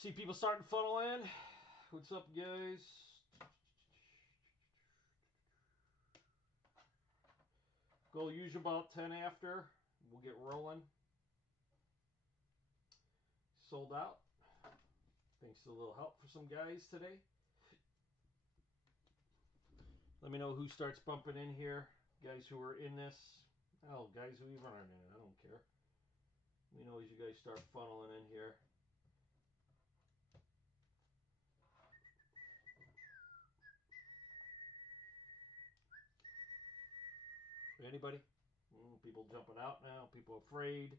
See people starting to funnel in. What's up, guys? Go use about 10 after. We'll get rolling. Sold out. Thanks to a little help for some guys today. Let me know who starts bumping in here. Guys who are in this. Oh, guys who even aren't in it. I don't care. Let me know as you guys start funneling in here. Anybody? People jumping out now. People afraid.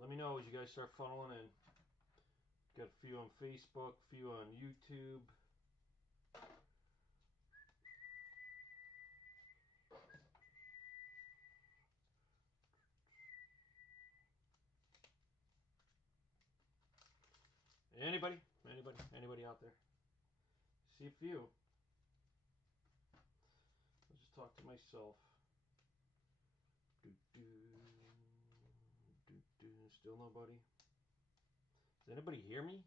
Let me know as you guys start funneling in. Got a few on Facebook, a few on YouTube. Anybody? Anybody out there? See a few. I'll just talk to myself. Still nobody. Does anybody hear me?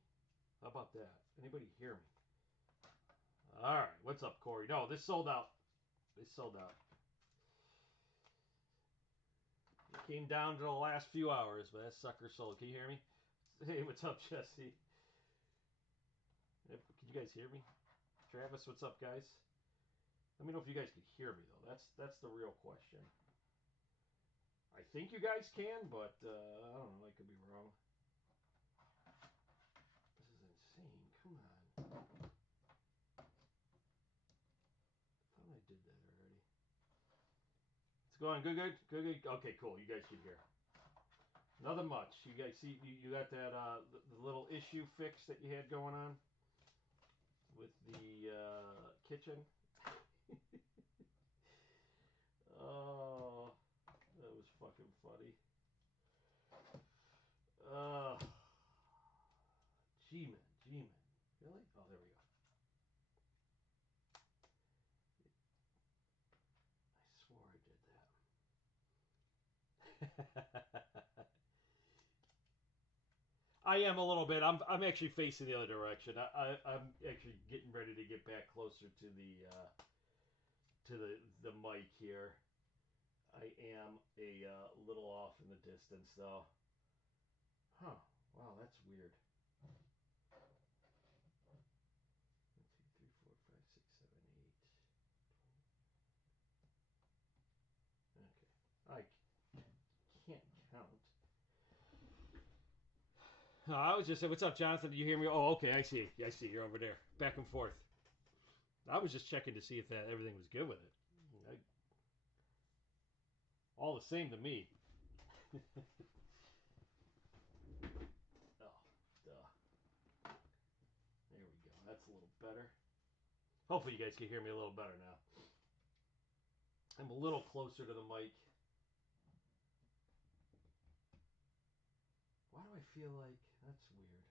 How about that? Anybody hear me? All right. What's up, Corey? No, this sold out. This sold out. It came down to the last few hours, but that sucker sold. Can you hear me? Hey, what's up, Jesse? Can you guys hear me? Travis, what's up, guys? Let me know if you guys can hear me, though. That's the real question. I think you guys can, but I don't know. I could be wrong. This is insane. Come on. I thought I did that already. It's going good. Okay, cool. You guys can hear. Nothing much. You guys see, you got that the little issue fix that you had going on with the kitchen. Oh, that was fucking funny. G-Man. Really? Oh, there we go. I swore I did that. I am a little bit. I'm actually facing the other direction. I'm actually getting ready to get back closer to the mic here. I am a little off in the distance though. Huh. Wow, that's weird. 1, 2, 3, 4, 5, 6, 7, 8. Okay. I can't count. I was just saying, what's up, Jonathan? Did you hear me? Oh, okay. I see. You're over there. Back and forth. I was just checking to see if everything was good with it. All the same to me. Oh, duh. There we go. That's a little better. Hopefully you guys can hear me a little better now. I'm a little closer to the mic. Why do I feel like that's weird?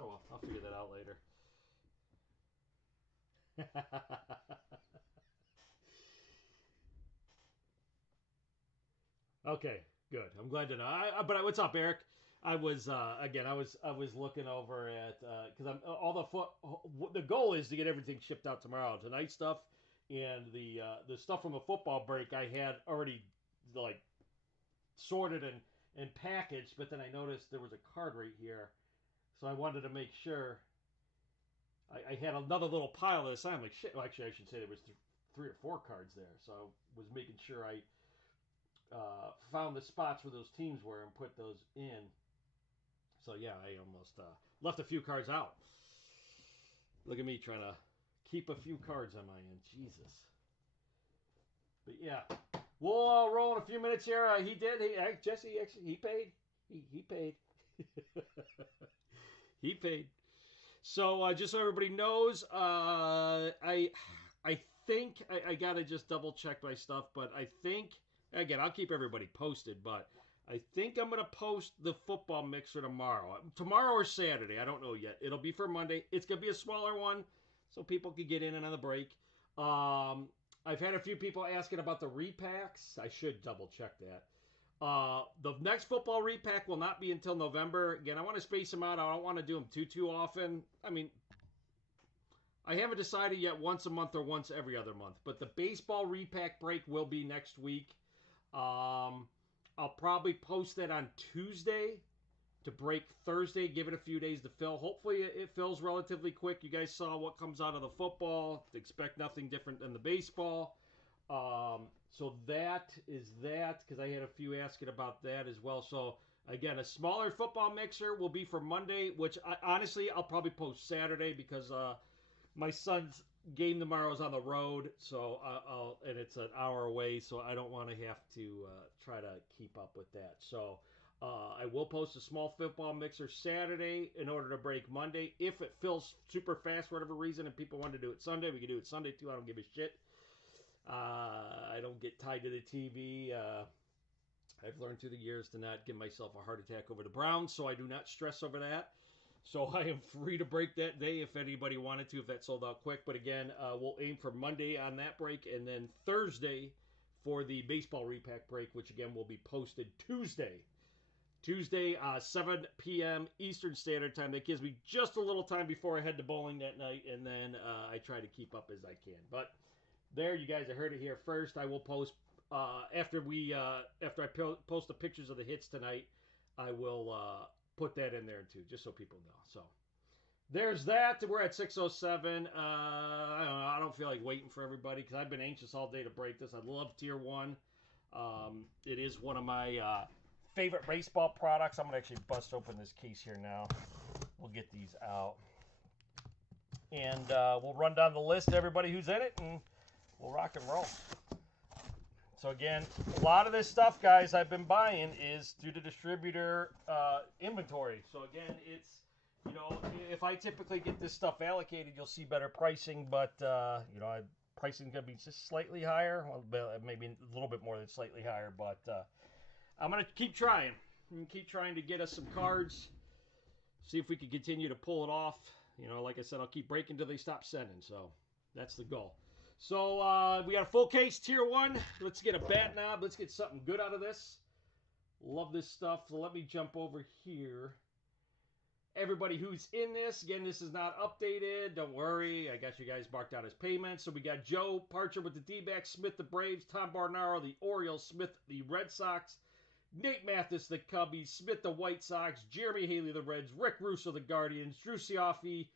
Oh well, I'll figure that out later. Okay, good. I'm glad to know. But what's up, Eric? I was again. I was looking over at because I'm all the goal is to get everything shipped out tomorrow. Tonight's stuff and the stuff from the football break I had already like sorted and packaged, but then I noticed there was a card right here, so I wanted to make sure. I had another little pile of this. I'm like shit. Well, actually, I should say there was 3 or 4 cards there, so I was making sure I found the spots where those teams were and put those in. So yeah, I almost left a few cards out. Look at me trying to keep a few cards on my end. Jesus. But yeah, we'll roll in a few minutes here. He did. Jesse actually he paid. He paid. He paid. So just so everybody knows, I think I gotta just double check my stuff, but I think Again, I'll keep everybody posted, but I think I'm going to post the football mixer tomorrow or Saturday. I don't know yet. It'll be for Monday. It's going to be a smaller one so people can get in and on the break. I've had a few people asking about the repacks. I should double check that. The next football repack will not be until November. Again, I want to space them out. I don't want to do them too often. I mean, I haven't decided yet once a month or once every other month. But the baseball repack break will be next week. I'll probably post that on Tuesday to break Thursday. Give it a few days to fill. Hopefully it fills relatively quick. You guys saw what comes out of the football. Expect nothing different than the baseball. So that is that, because I had a few asking about that as well. So again, a smaller football mixer will be for Monday, which honestly I'll probably post Saturday because my son's game tomorrow is on the road, so and it's an hour away, so I don't want to have to try to keep up with that. So I will post a small football mixer Saturday in order to break Monday. If it fills super fast for whatever reason and people want to do it Sunday, we can do it Sunday too. I don't give a shit. I don't get tied to the TV. I've learned through the years to not give myself a heart attack over the Browns, so I do not stress over that. So I am free to break that day if anybody wanted to, if that sold out quick. But again, we'll aim for Monday on that break, and then Thursday for the baseball repack break, which again will be posted Tuesday. 7 p.m. Eastern Standard Time. That gives me just a little time before I head to bowling that night, and then I try to keep up as I can. But there, you guys have heard it here first. I will post after I post the pictures of the hits tonight. I will put that in there too, just so people know. So there's that. We're at 6:07. I don't know. I don't feel like waiting for everybody because I've been anxious all day to break this. I love Tier 1. It is one of my favorite baseball products. I'm gonna actually bust open this case here now. We'll get these out, and we'll run down the list of everybody who's in it, and we'll rock and roll. So again, a lot of this stuff, guys, I've been buying is through the distributor inventory. So again, it's, you know, if I typically get this stuff allocated, you'll see better pricing, but you know, pricing could be just slightly higher, well, maybe a little bit more than slightly higher, but I'm gonna keep trying. I'm gonna keep trying to get us some cards, see if we can continue to pull it off. You know, like I said, I'll keep breaking until they stop sending. So that's the goal. So we got a full case, Tier 1. Let's get a bat knob. Let's get something good out of this. Love this stuff. So let me jump over here. Everybody who's in this, again, this is not updated. Don't worry. I got you guys marked out as payments. So we got Joe Parcher with the D-backs, Smith the Braves, Tom Barnaro the Orioles, Smith the Red Sox, Nate Mathis the Cubbies, Smith the White Sox, Jeremy Haley the Reds, Rick Russo the Guardians, Drew Siafi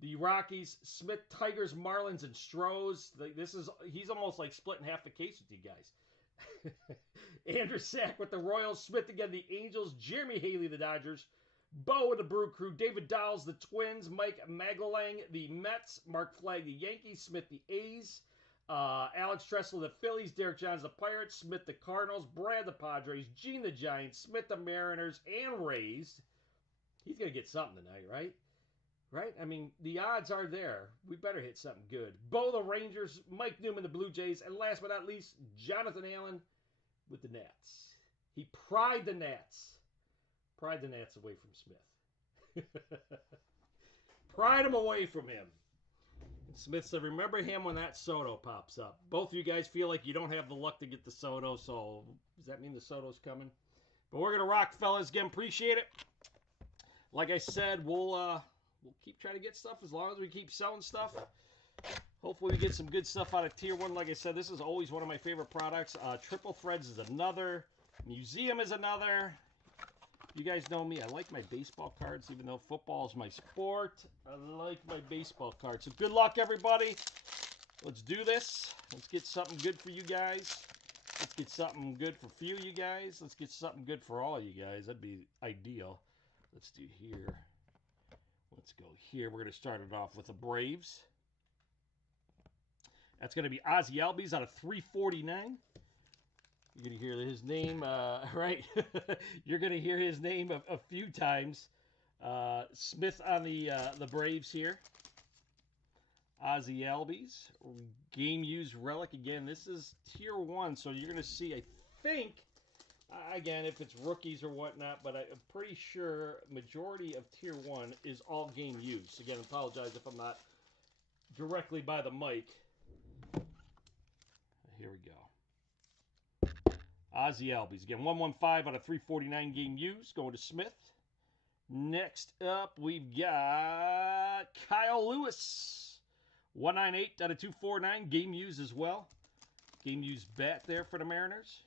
the Rockies, Smith, Tigers, Marlins, and Stros. He's almost like splitting half the case with you guys. Andrew Sack with the Royals, Smith again the Angels, Jeremy Haley the Dodgers, Bo with the Brew Crew, David Dowles the Twins, Mike Maglalang the Mets, Mark Flagg the Yankees, Smith the A's, Alex Tressel the Phillies, Derek Johns the Pirates, Smith the Cardinals, Brad the Padres, Gene the Giants, Smith the Mariners, and Rays. He's going to get something tonight, right? Right? I mean, the odds are there. We better hit something good. Bo the Rangers, Mike Newman the Blue Jays, and last but not least, Jonathan Allen with the Nats. He pried the Nats away from Smith. Pried him away from him. And Smith said, remember him when that Soto pops up. Both of you guys feel like you don't have the luck to get the Soto, so does that mean the Soto's coming? But we're going to rock, fellas. Again, appreciate it. Like I said, we'll keep trying to get stuff as long as we keep selling stuff. Hopefully we get some good stuff out of Tier 1. Like I said, this is always one of my favorite products. Triple Threads is another. Museum is another. You guys know me. I like my baseball cards, even though football is my sport. I like my baseball cards. So good luck, everybody. Let's do this. Let's get something good for you guys. Let's get something good for a few of you guys. Let's get something good for all of you guys. That'd be ideal. Let's do here. Let's go here. We're going to start it off with the Braves. That's going to be Ozzy Albies out of 349. You're going to hear his name, right? You're going to hear his name a few times. Smith on the Braves here. Ozzy Albies. Game used relic. Again, this is tier 1, so you're going to see, I think, again, if it's rookies or whatnot, but I'm pretty sure majority of tier 1 is all game used. Again, I apologize if I'm not directly by the mic. Here we go. Ozzy Albies. Again, 115 out of 349 game used. Going to Smith. Next up, we've got Kyle Lewis. 198 out of 249. Game used as well. Game used bat there for the Mariners.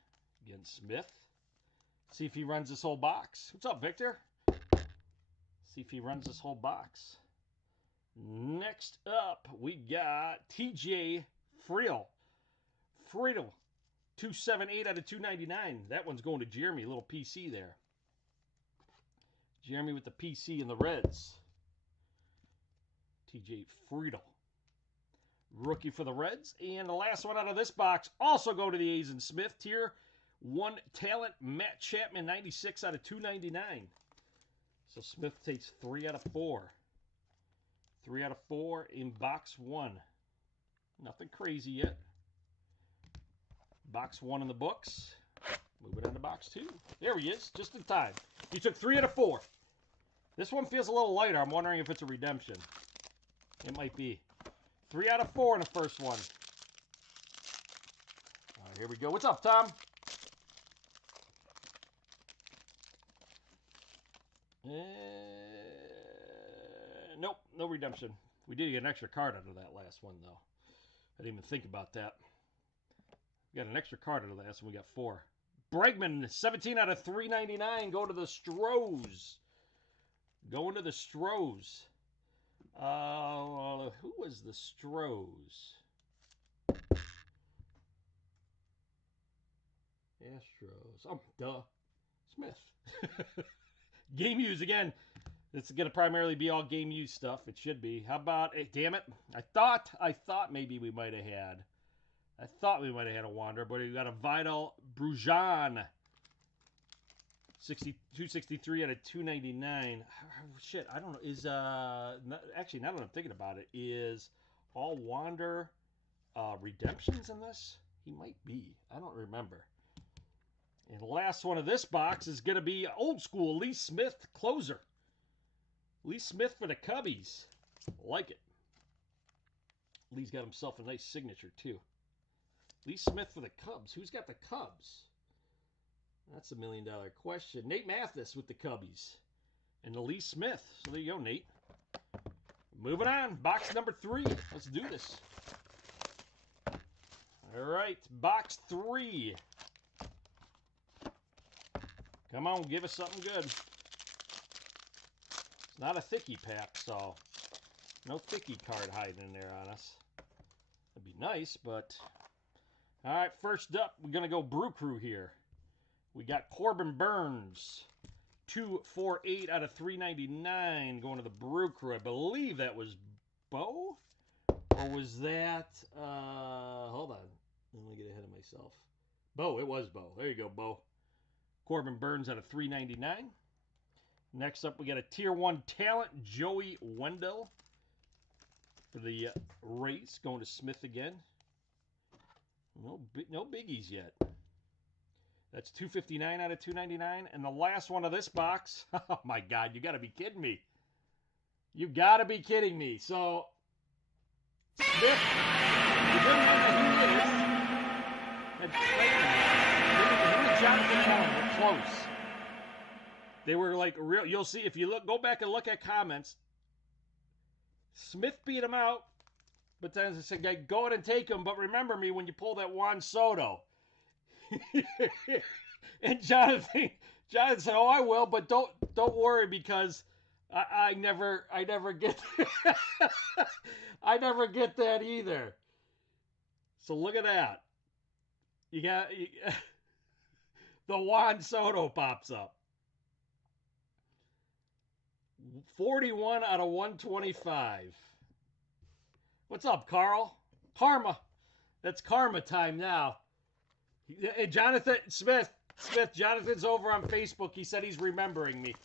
Again, Smith. See if he runs this whole box. What's up, Victor? See if he runs this whole box. Next up, we got TJ Friedl. 278 out of 299. That one's going to Jeremy, a little PC there. Jeremy with the PC and the Reds. TJ Friedl. Rookie for the Reds. And the last one out of this box also go to the A's and Smith. Tier 1 talent, Matt Chapman, 96 out of 299. So Smith takes 3 out of 4. 3 out of 4 in box 1. Nothing crazy yet. Box 1 in the books. Moving on to box 2. There he is, just in time. He took 3 out of 4. This one feels a little lighter. I'm wondering if it's a redemption. It might be. 3 out of 4 in the first one. All right, here we go. What's up, Tom? Nope, no redemption. We did get an extra card out of that last one, though. I didn't even think about that. We got an extra card out of the last one. We got 4. Bregman, 17 out of 399. Going to the Stros. Going to the Stros. Who was the Stros? Astros. Oh, duh. Smith. Game use again. This is going to primarily be all game use stuff. It should be. How about, hey, damn it. I thought maybe we might have had. I thought we might have had a Wander, but we got a Vidal Brujan. 263 out of 299. Shit, I don't know. Is, actually, now that I'm thinking about it, is all Wander redemptions in this? He might be. I don't remember. And the last one of this box is going to be old school Lee Smith closer. Lee Smith for the Cubbies. Like it. Lee's got himself a nice signature, too. Lee Smith for the Cubs. Who's got the Cubs? That's $1 million question. Nate Mathis with the Cubbies. And the Lee Smith. So there you go, Nate. Moving on. Box number 3. Let's do this. All right. Box 3. Come on. Give us something good. It's not a thickie pack, so no thickie card hiding in there on us. That'd be nice, but... All right, first up, we're going to go Brew Crew here. We got Corbin Burns, 248 out of 399 going to the Brew Crew. I believe that was Bo? Or was that, hold on. Let me get ahead of myself. Bo, it was Bo. There you go, Bo. Corbin Burns out of 399. Next up, we got a Tier 1 talent, Joey Wendell for the Rays, going to Smith again. No biggies yet. That's 259 out of 299. And the last one of this box, oh my God, you got to be kidding me. You got to be kidding me. So, Smith, you didn't know who it is. And him and Jonathan Cohen were close. They were like real. You'll see if you go back and look at comments. Smith beat him out, but then I said, "Go ahead and take him." But remember me when you pull that Juan Soto. And Jonathan said, "Oh, I will, but don't worry because I never get I never get that either." So look at that. You got the Juan Soto pops up. 41 out of 125. What's up, Carl? Karma. That's karma time now. Hey, Jonathan Smith, Jonathan's over on Facebook. He said he's remembering me.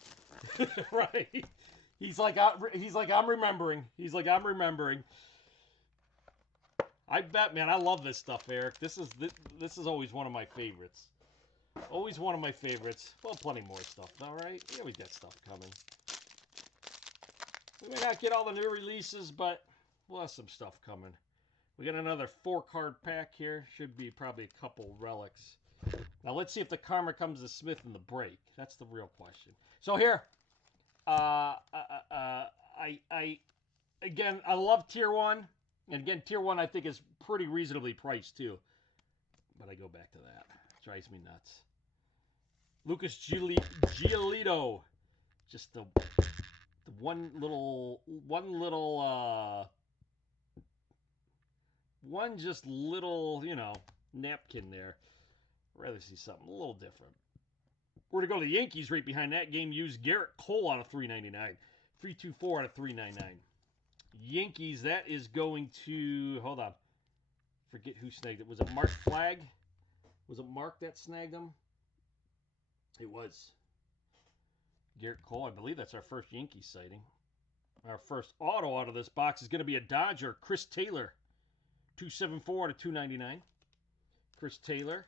Right. He's like, I'm remembering. He's like, I'm remembering. I bet, man. I love this stuff, Eric. This is always one of my favorites. Always one of my favorites. Well, plenty more stuff, though, right? We always got stuff coming. We may not get all the new releases, but we'll have some stuff coming. We got another 4-card pack here. Should be probably a couple relics. Now let's see if the karma comes to Smith in the break. That's the real question. So here, again, I love Tier 1. And again, Tier 1 I think is pretty reasonably priced too. But I go back to that. It drives me nuts. Lucas Giolito. Just the one just little, you know, napkin there. I'd rather see something a little different. We're going to go to the Yankees right behind that. Game used Garrett Cole out of 399. 324 out of 399. Yankees, that is going to, hold on. Forget who snagged it. Was it Mark Flagg? Was it Mark that snagged him? It was. Garrett Cole, I believe that's our first Yankee sighting. Our first auto out of this box is going to be a Dodger, Chris Taylor. 274 out of 299. Chris Taylor.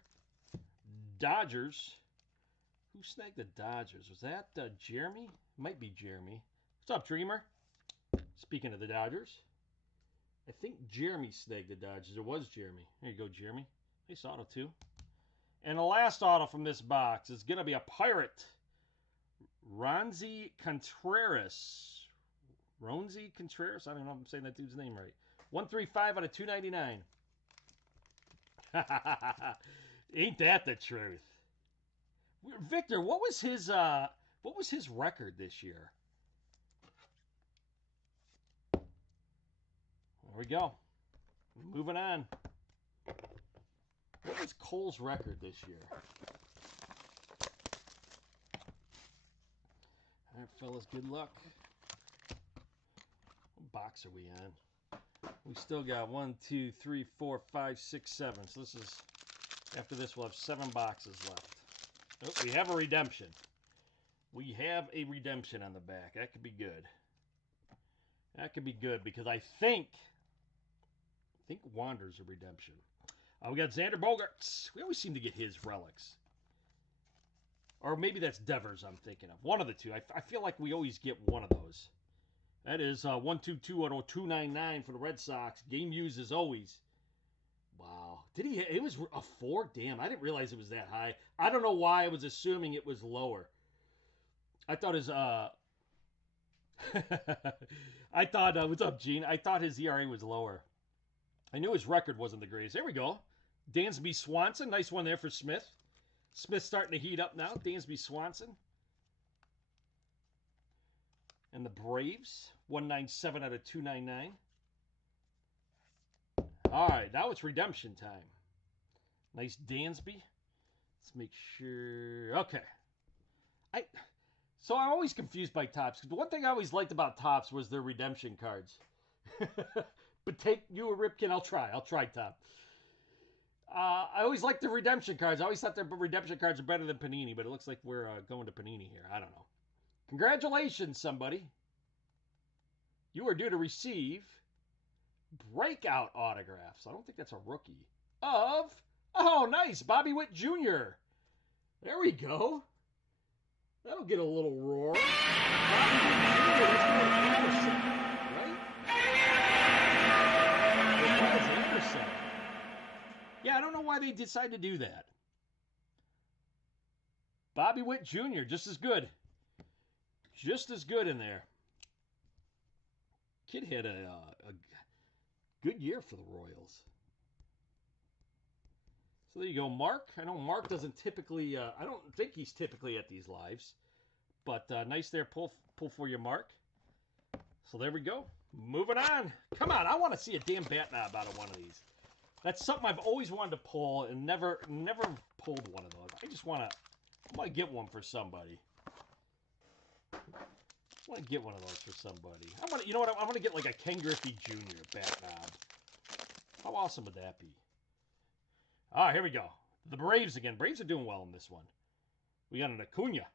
Dodgers. Who snagged the Dodgers? Was that Jeremy? Might be Jeremy. What's up, Dreamer? Speaking of the Dodgers. I think Jeremy snagged the Dodgers. It was Jeremy. There you go, Jeremy. Nice auto, too. And the last auto from this box is going to be a Pirate. Ronzi Contreras. Ronzi Contreras? I don't know if I'm saying that dude's name right. 135 out of 299. Ain't that the truth? Victor, what was his record this year? There we go. Moving on. What was Cole's record this year? All right, fellas, good luck. What box are we on? We still got 1, 2, 3, 4, 5, 6, 7. So this is, after this, we'll have 7 boxes left. Oh, we have a redemption. We have a redemption on the back. That could be good. That could be good because I think Wander's a redemption. We got Xander Bogaerts. We always seem to get his relics. Or maybe that's Devers I'm thinking of. One of the two. I feel like we always get one of those. That is 122 out of 299 for the Red Sox. Game used as always. Wow. Did he? It was a 4? Damn, I didn't realize it was that high. I don't know why I was assuming it was lower. I thought his I thought what's up, Gene? I thought his ERA was lower. I knew his record wasn't the greatest. There we go. Dansby Swanson. Nice one there for Smith. Smith's starting to heat up now. Dansby Swanson. And the Braves. 197 out of 299. All right, now it's redemption time. Nice Dansby. Let's make sure. Okay. So I'm always confused by Topps. The one thing I always liked about Topps was their redemption cards. But take you a Ripken, I'll try, Top. I always liked the redemption cards. I always thought the redemption cards are better than Panini, but it looks like we're going to Panini here. I don't know. Congratulations, somebody. You are due to receive breakout autographs. I don't think that's a rookie. Oh, nice, Bobby Witt Jr. There we go. That'll get a little roar. Bobby Witt Jr. That's Anderson, right? Yeah, I don't know why they decided to do that. Bobby Witt Jr. just as good. Just as good in there. Kid had a good year for the Royals. So there you go, Mark. I know Mark doesn't typically, I don't think he's typically at these lives. But nice there, pull for you, Mark. So there we go. Moving on. Come on, I want to see a damn bat knob out of one of these. That's something I've always wanted to pull and never pulled one of those. I want to get one for somebody. I want to get one of those for somebody. You know what? I want to get like a Ken Griffey Jr. bat knob. How awesome would that be? All right, here we go. The Braves again. Braves are doing well in this one. We got an Acuna.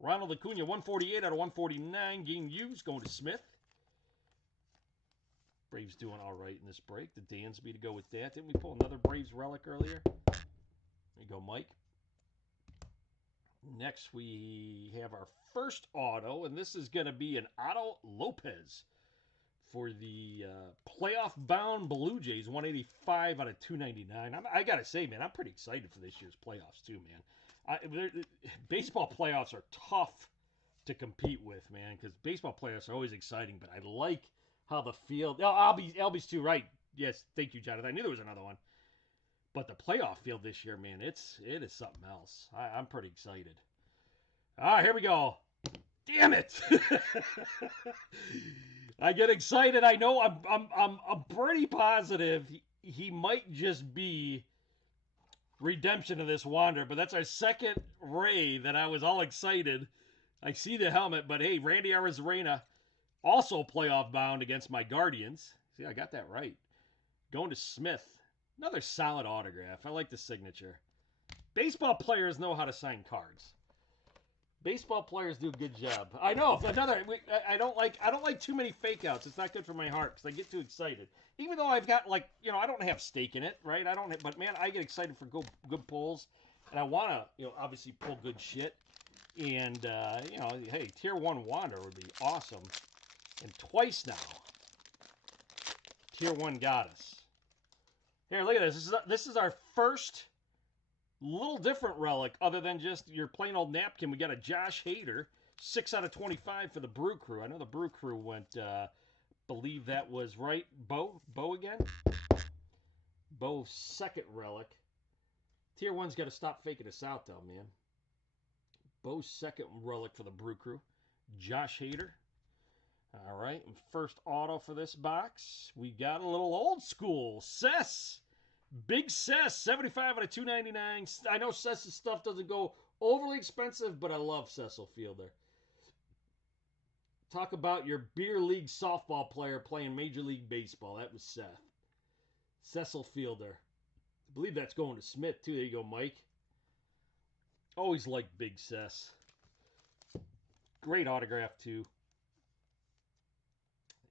Ronald Acuna, 148 out of 149. Game used, going to Smith. Braves doing all right in this break. The Dansby to go with that. Didn't we pull another Braves relic earlier? There you go, Mike. Next, we have our first auto, and this is going to be an Otto Lopez for the playoff-bound Blue Jays, 185 out of 299. I got to say, man, I'm pretty excited for this year's playoffs, too, man. Baseball playoffs are tough to compete with, man, because baseball playoffs are always exciting, but I like how the field... Oh, Albie's too, right. Yes, thank you, Jonathan. I knew there was another one. But the playoff field this year, man, it is something else. I'm pretty excited. All right, here we go. Damn it! I get excited. I know I'm pretty positive he might just be redemption of this Wander, but that's our second Ray that I was all excited. I see the helmet, but hey, Randy Arozarena also playoff bound against my Guardians. See, I got that right. Going to Smith. Another solid autograph. I like the signature. Baseball players know how to sign cards. Baseball players do a good job. I know. Another. I don't like too many fake outs. It's not good for my heart because I get too excited. Even though I've got I don't have stake in it, right? But man, I get excited for good pulls, and I want to obviously pull good shit. And hey, Tier 1 Wander would be awesome. And twice now, Tier 1 got us. Here, look at this. This is our first little different relic other than just your plain old napkin. We got a Josh Hader, 6 out of 25 for the Brew Crew. I know the Brew Crew went, believe that was right. Bo again? Bo's second relic. Tier 1's got to stop faking us out, though, man. Bo's second relic for the Brew Crew. Josh Hader. All right, and first auto for this box, we got a little old school. Cess. Big Cess, 75 out of 299. I know Cess's stuff doesn't go overly expensive, but I love Cecil Fielder. Talk about your beer league softball player playing Major League Baseball. That was Seth. Cecil Fielder. I believe that's going to Smith, too. There you go, Mike. Always liked Big Cess. Great autograph, too.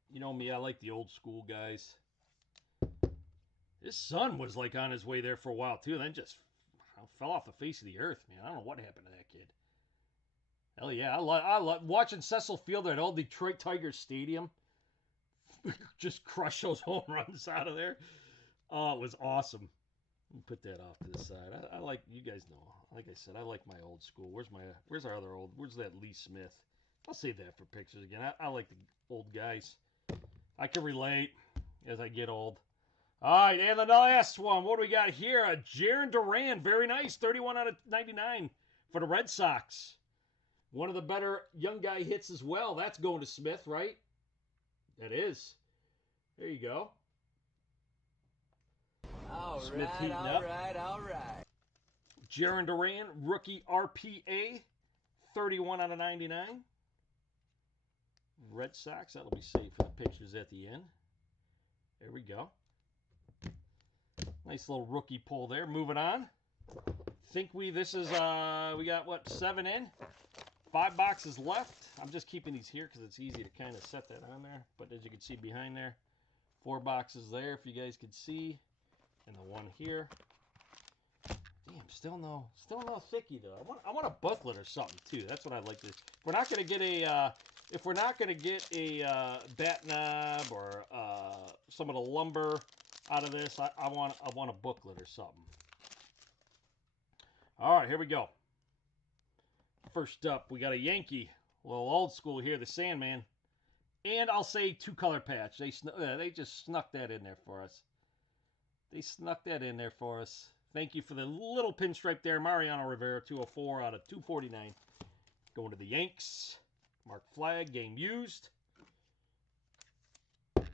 You know me, I like the old school guys. His son was on his way there for a while too, and then just fell off the face of the earth, man. I don't know what happened to that kid. Hell yeah, I love watching Cecil Fielder at old Detroit Tigers Stadium. Just crush those home runs out of there. Oh, it was awesome. Let me put that off to the side. I like, you guys know, like I said, I like my old school. Where's our other where's that Lee Smith? I'll save that for pictures again. I like the old guys. I can relate as I get old. All right, and the last one. What do we got here? A Jarren Duran. Very nice. 31 out of 99 for the Red Sox. One of the better young guy hits as well. That's going to Smith, right? That is. There you go. All Smith right, heating all up. right. Jarren Duran, rookie RPA. 31 out of 99. Red Sox. That'll be safe for the pictures at the end. There we go. Nice little rookie pull there. Moving on. We got what, 7 in? 5 boxes left. I'm just keeping these here because it's easy to kind of set that on there. But as you can see behind there, 4 boxes there if you guys could see. And the one here. Damn, still no thickie though. I want a booklet or something too. That's what I'd like to. If we're not gonna get a bat knob or some of the lumber out of this, I want a booklet or something. All right, here we go. First up, we got a Yankee, a little old school here, the Sandman, and I'll say 2-color patch. They just snuck that in there for us. Thank you for the little pinstripe there. Mariano Rivera, 204 out of 249. Going to the Yanks. Mark Flagg, game used. All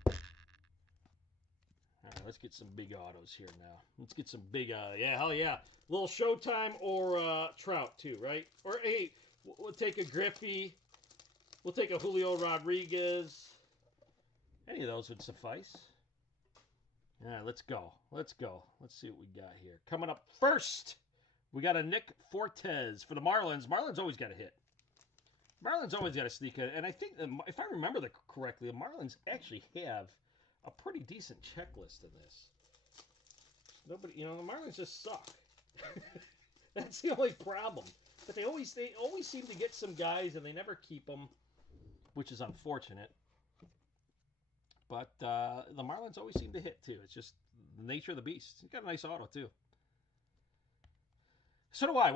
right, let's get some big autos here now. Let's get some big, yeah, hell yeah. Little Showtime or Trout too, right? Or, hey, we'll take a Griffey. We'll take a Julio Rodriguez. Any of those would suffice. All right, let's go. Let's see what we got here. Coming up first, we got a Nick Fortes for the Marlins. Marlins always got a hit. Marlins always got a sneak in. And I think, if I remember correctly, the Marlins actually have a pretty decent checklist in this. Nobody, the Marlins just suck. That's the only problem. But they always seem to get some guys and they never keep them, which is unfortunate. But the Marlins always seem to hit too. It's just the nature of the beast. He's got a nice auto too. So do I.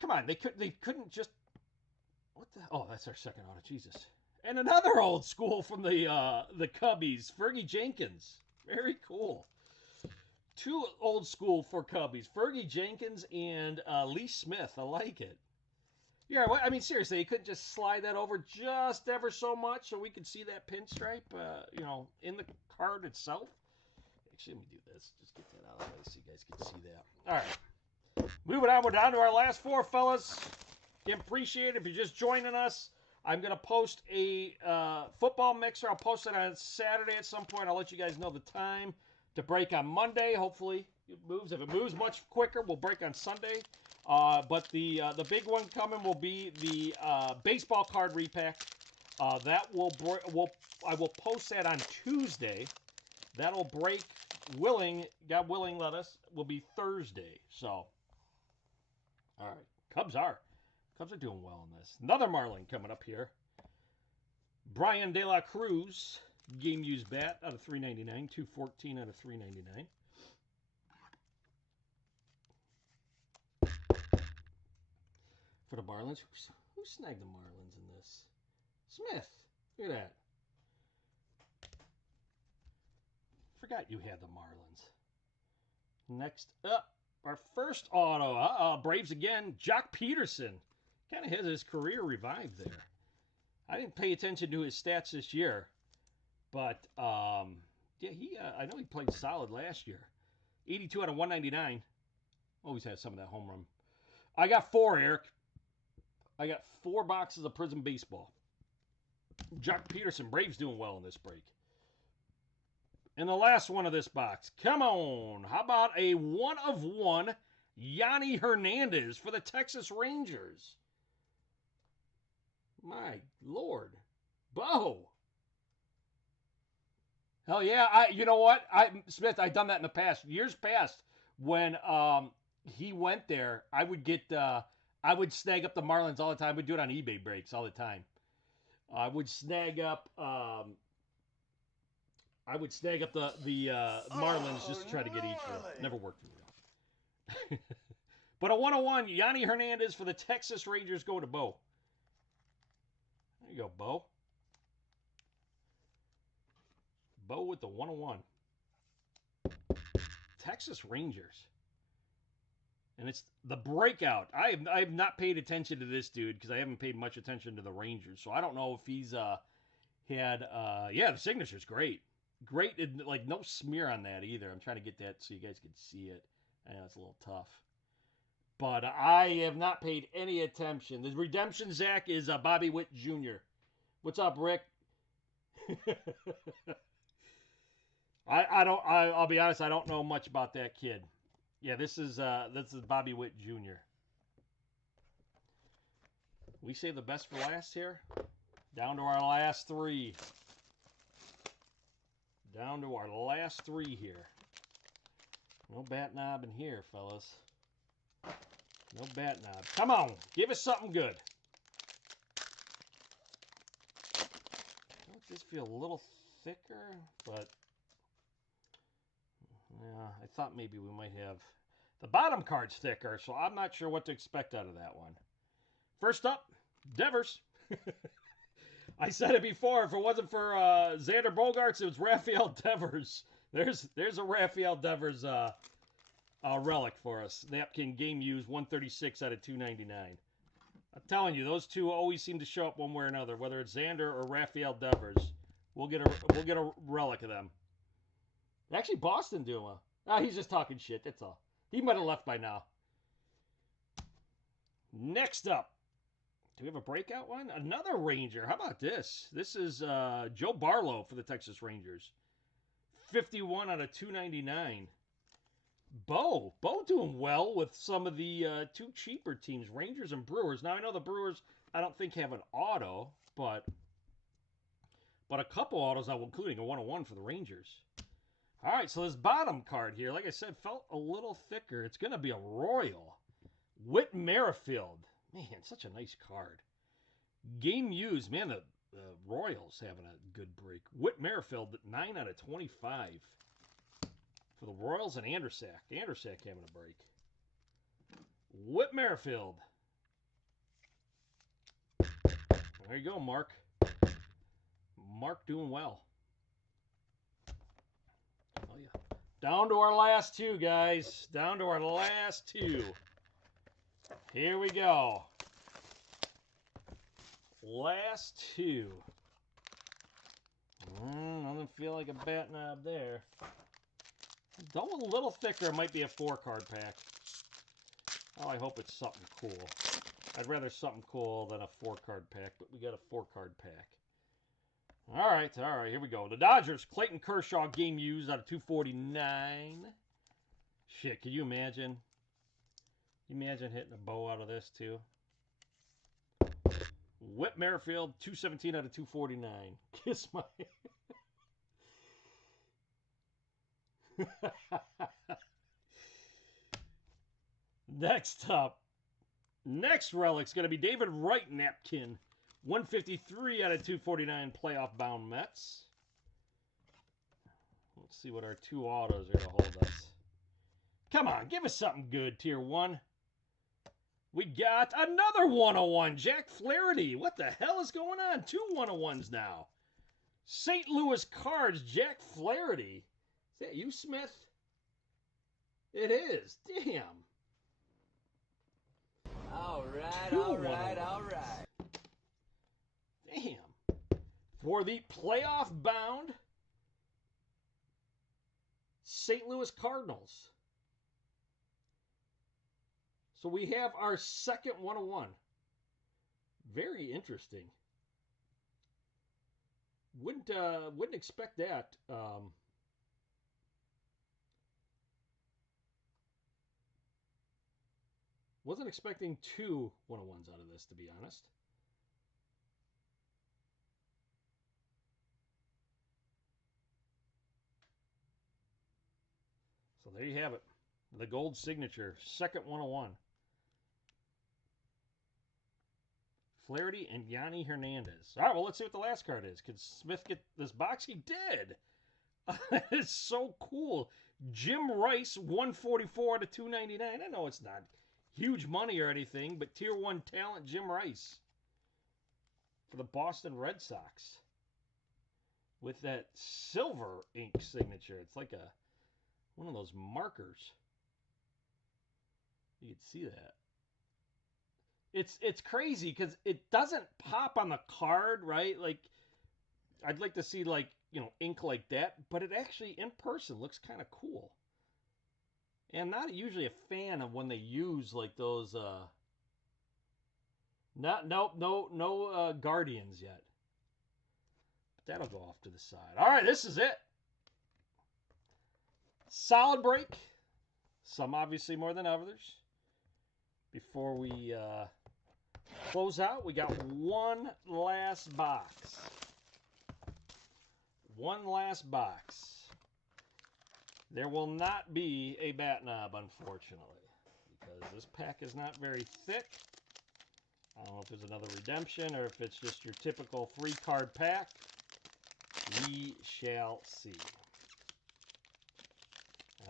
Come on. They couldn't just. What the? Oh, that's our second auto. Jesus. And another old school from the Cubbies, Fergie Jenkins. Very cool. Two old school for Cubbies, Fergie Jenkins and Lee Smith. I like it. Yeah, I mean, seriously, you couldn't just slide that over just ever so much so we could see that pinstripe, in the card itself. Actually, let me do this. Just get that out of the way so you guys can see that. All right. Moving on, we're down to our last four, fellas. Again, appreciate it if you're just joining us. I'm going to post a football mixer. I'll post it on Saturday at some point. I'll let you guys know the time to break on Monday. Hopefully it moves. If it moves much quicker, we'll break on Sunday. But the big one coming will be the baseball card repack. I will post that on Tuesday. That'll break, God willing, will be Thursday. So, all right, Cubs are doing well in this. Another Marlin coming up here. Brian De La Cruz, game used bat out of 399, 214 out of 399. For the Marlins, who snagged the Marlins in this? Smith. Look at that. Forgot you had the Marlins. Next up, our first auto. Braves again. Jock Peterson. Kind of has his career revived there. I didn't pay attention to his stats this year, but I know he played solid last year. 82 out of 199. Always has some of that home run. I got 4, Eric. I got 4 boxes of Prism Baseball. Jock Peterson, Braves doing well in this break. And the last one of this box. Come on. How about a 1 of 1 Yanni Hernandez for the Texas Rangers? My Lord. Bo. Hell yeah. You know what? Smith, I've done that in the past. Years past, when he went there, I would snag up the Marlins all the time. We'd do it on eBay breaks all the time. I would snag up the Marlins just to try to get each one. Never worked for me. But a 101 Yanni Hernandez for the Texas Rangers go to Bo. There you go, Bo. Bo with the 101. Texas Rangers. And it's the breakout. I have not paid attention to this dude because I haven't paid much attention to the Rangers. So I don't know if he's the signature's great. Great, like no smear on that either. I'm trying to get that so you guys can see it. I know it's a little tough. But I have not paid any attention. The redemption, Zach, is Bobby Witt Jr. What's up, Rick? I'll be honest, I don't know much about that kid. Yeah, this is Bobby Witt Jr. We save the best for last here. Down to our last 3. Down to our last 3 here. No bat knob in here, fellas. No bat knob. Come on, give us something good. This feel a little thicker, but yeah, I thought maybe we might have the bottom card's thicker, so I'm not sure what to expect out of that one. First up, Devers. I said it before. If it wasn't for Xander Bogaerts, it was Rafael Devers. There's a Rafael Devers relic for us. Napkin game used 136 out of 299. I'm telling you, those two always seem to show up one way or another. Whether it's Xander or Rafael Devers, we'll get a relic of them. Actually, Boston doing well. He's just talking shit. That's all. He might have left by now. Next up, do we have a breakout one? Another Ranger. How about this? This is Joe Barlow for the Texas Rangers. 51 out of 299. Bo doing well with some of the 2 cheaper teams, Rangers and Brewers. Now, I know the Brewers, I don't think have an auto, but but a couple autos now, including a 101 for the Rangers. All right, so this bottom card here, like I said, felt a little thicker. It's going to be a Royal. Whit Merrifield. Man, such a nice card. Game used. Man, the Royals having a good break. Whit Merrifield, 9 out of 25 for the Royals, and Andersack. Andersack having a break. Whit Merrifield. There you go, Mark. Mark doing well. Oh, yeah. Down to our last two, guys. Down to our last two. Here we go. Last two. Doesn't feel like a bat knob there. Go a little thicker. It might be a 4-card pack. Oh, I hope it's something cool. I'd rather something cool than a 4-card pack, but we got a 4-card pack. All right, here we go. The Dodgers, Clayton Kershaw, game used out of 249. Shit, can you imagine? Can you imagine hitting a bow out of this, too? Whit Merrifield, 217 out of 249. Kiss my... Next up, next relic's going to be David Wright napkin. 153 out of 249 playoff bound Mets. Let's see what our two autos are going to hold us. Come on, give us something good, Tier 1. We got another 101, Jack Flaherty. What the hell is going on? 2 101s now. St. Louis Cards, Jack Flaherty. Is that you, Smith? It is. Damn. All right. Damn. For the playoff bound St. Louis Cardinals. So we have our second 101. Very interesting. Wouldn't expect that. Wasn't expecting 2 101s out of this, to be honest. So there you have it. The gold signature, second 101. Flaherty and Yanni Hernandez. All right, well, let's see what the last card is. Could Smith get this box? He did. It's so cool. Jim Rice, 144 to 299. I know it's not huge money or anything, but Tier 1 talent, Jim Rice. For the Boston Red Sox. With that silver ink signature. It's like one of those markers. You can see that. It's crazy because it doesn't pop on the card, right? Like, I'd like to see, like, ink like that, but it actually, in person, looks kind of cool. And I'm not usually a fan of when they use, like, those, no Guardians yet. But that'll go off to the side. All right, this is it. Solid break. Some obviously more than others. Before we close out, we got one last box. One last box. There will not be a bat knob, unfortunately, because this pack is not very thick. I don't know if there's another redemption or if it's just your typical 3-card pack. We shall see.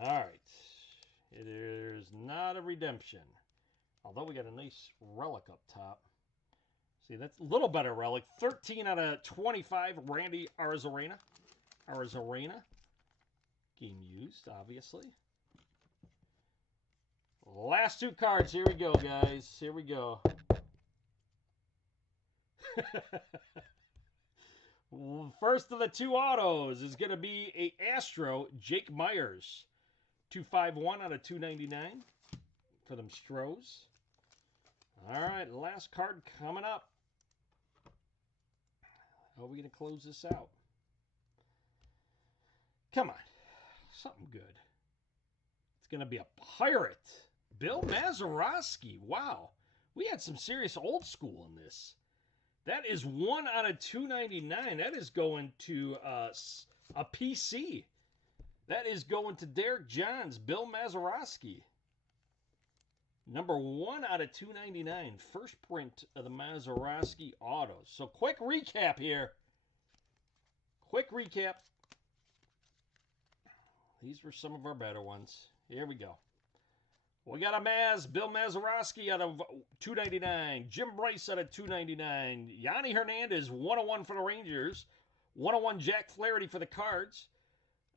All right. It is not a redemption. Although we got a nice relic up top. See, that's a little better relic. 13 out of 25, Randy Arozarena. Game used, obviously. Last 2 cards. Here we go, guys. Here we go. First of the 2 autos is going to be a Astro, Jake Myers. 251 out of 299 for them Stros. All right, last card coming up. How are we going to close this out? Come on. Something good. It's going to be a Pirate. Bill Mazeroski. Wow. We had some serious old school in this. That is 1 out of 299. That is going to a PC. That is going to Derek Johns, Bill Mazeroski. Number 1 out of 299. First print of the Mazeroski autos. So quick recap here. Quick recap. These were some of our better ones. Here we go. We got a Bill Mazeroski out of 299. Jim Bryce out of 299. Yanni Hernandez, 101 for the Rangers. 101 Jack Flaherty for the Cards.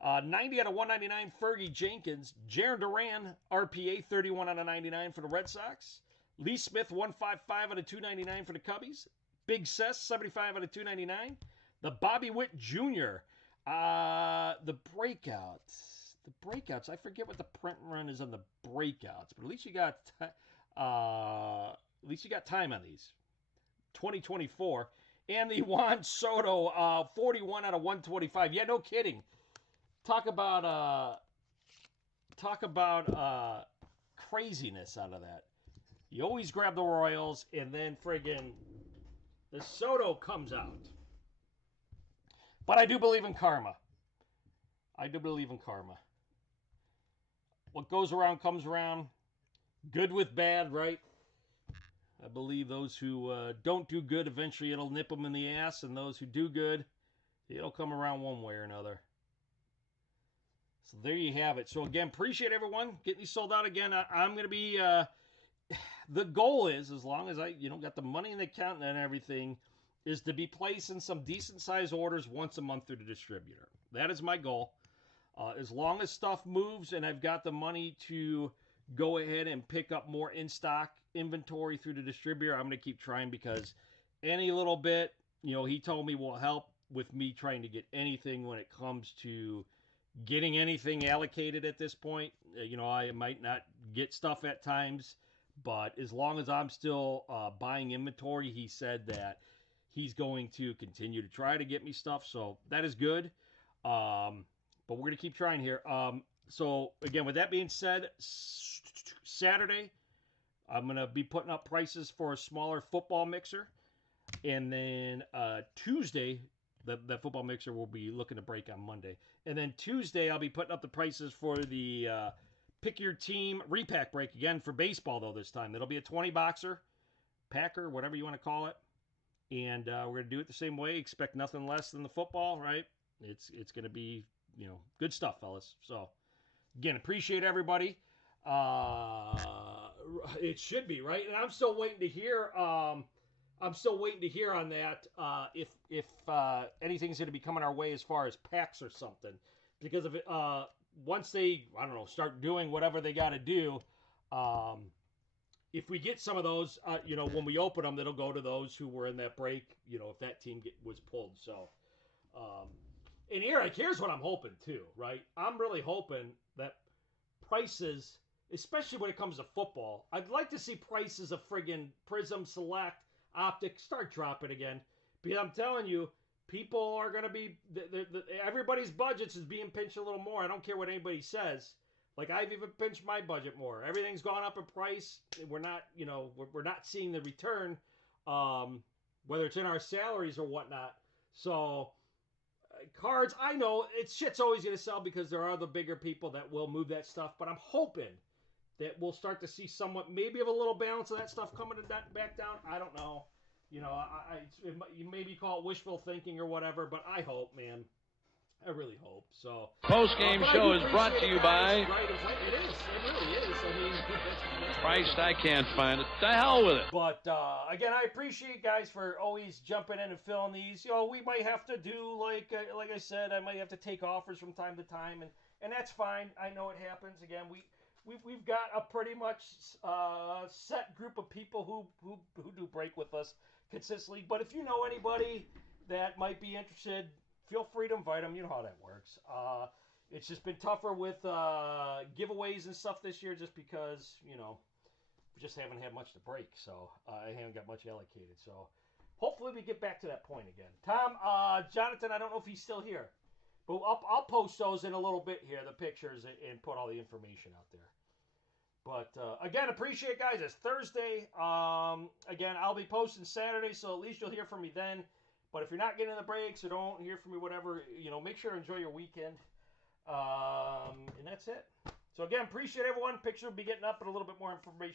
90 out of 199, Fergie Jenkins. Jaron Duran, RPA, 31 out of 99 for the Red Sox. Lee Smith, 155 out of 299 for the Cubbies. Big Sess, 75 out of 299. The Bobby Witt Jr., the breakouts. The breakouts. I forget what the print run is on the breakouts, but at least you got time on these. 2024, and the Juan Soto 41 out of 125. Yeah, no kidding. Talk about craziness out of that. You always grab the Royals, and then friggin' the Soto comes out. But I do believe in karma. What goes around comes around. Good with bad, right? I believe those who don't do good, eventually it'll nip them in the ass, and those who do good, it'll come around one way or another. So there you have it. So again, appreciate everyone getting these sold out again. I'm going to be, the goal is, as long as I, got the money in the account and everything, is to be placing some decent size orders once a month through the distributor. That is my goal. As long as stuff moves and I've got the money to go ahead and pick up more in-stock inventory through the distributor, I'm going to keep trying, because any little bit, he told me, will help with me trying to get anything when it comes to getting anything allocated at this point. I might not get stuff at times, but as long as I'm still buying inventory, he said that he's going to continue to try to get me stuff. So that is good. But we're going to keep trying here. So, again, with that being said, Saturday, I'm going to be putting up prices for a smaller football mixer. And then Tuesday, the football mixer will be looking to break on Monday. And then Tuesday, I'll be putting up the prices for the Pick Your Team repack break, again, for baseball, though, this time. It'll be a 20-boxer, packer, whatever you want to call it. And we're going to do it the same way. Expect nothing less than the football, right? It's going to be, good stuff, fellas. So, again, appreciate everybody. It should be, right? And I'm still waiting to hear. On that if anything's going to be coming our way as far as packs or something, because if it, once they, I don't know, start doing whatever they got to do, if we get some of those, when we open them, it'll go to those who were in that break. If that team was pulled. So, and Eric, here's what I'm hoping too, right? I'm really hoping that prices, especially when it comes to football, I'd like to see prices of friggin' Prism Select, Optic start dropping again, because I'm telling you, people are going to be, everybody's budgets is being pinched a little more. I don't care what anybody says. Like, I've even pinched my budget more. Everything's gone up in price. We're not, we're not seeing the return, whether it's in our salaries or whatnot. So, cards, I know shit's always going to sell, because there are the bigger people that will move that stuff, but I'm hoping that we'll start to see somewhat, maybe of a little balance of that stuff coming back down. I don't know. You maybe call it wishful thinking or whatever, but I hope, man. I really hope. So, post-game show is brought to you by... Right, it is. It really is. I mean, that's Christ, I can't find it. The hell with it. But, again, I appreciate guys for always jumping in and filling these. We might have to do, like I said, I might have to take offers from time to time, and that's fine. I know it happens. Again, we've got a pretty much set group of people who do break with us consistently. But if you know anybody that might be interested, feel free to invite them. You know how that works. It's just been tougher with giveaways and stuff this year, just because, we just haven't had much to break. So I haven't got much allocated. So hopefully we get back to that point again. Tom, Jonathan, I don't know if he's still here, but I'll post those in a little bit here, the pictures, and put all the information out there. But again, appreciate it, guys. It's Thursday. Again, I'll be posting Saturday, so at least you'll hear from me then. But if you're not getting the breaks or don't hear from me, whatever, make sure to enjoy your weekend. And that's it. So again, appreciate everyone. Picture will be getting up and a little bit more information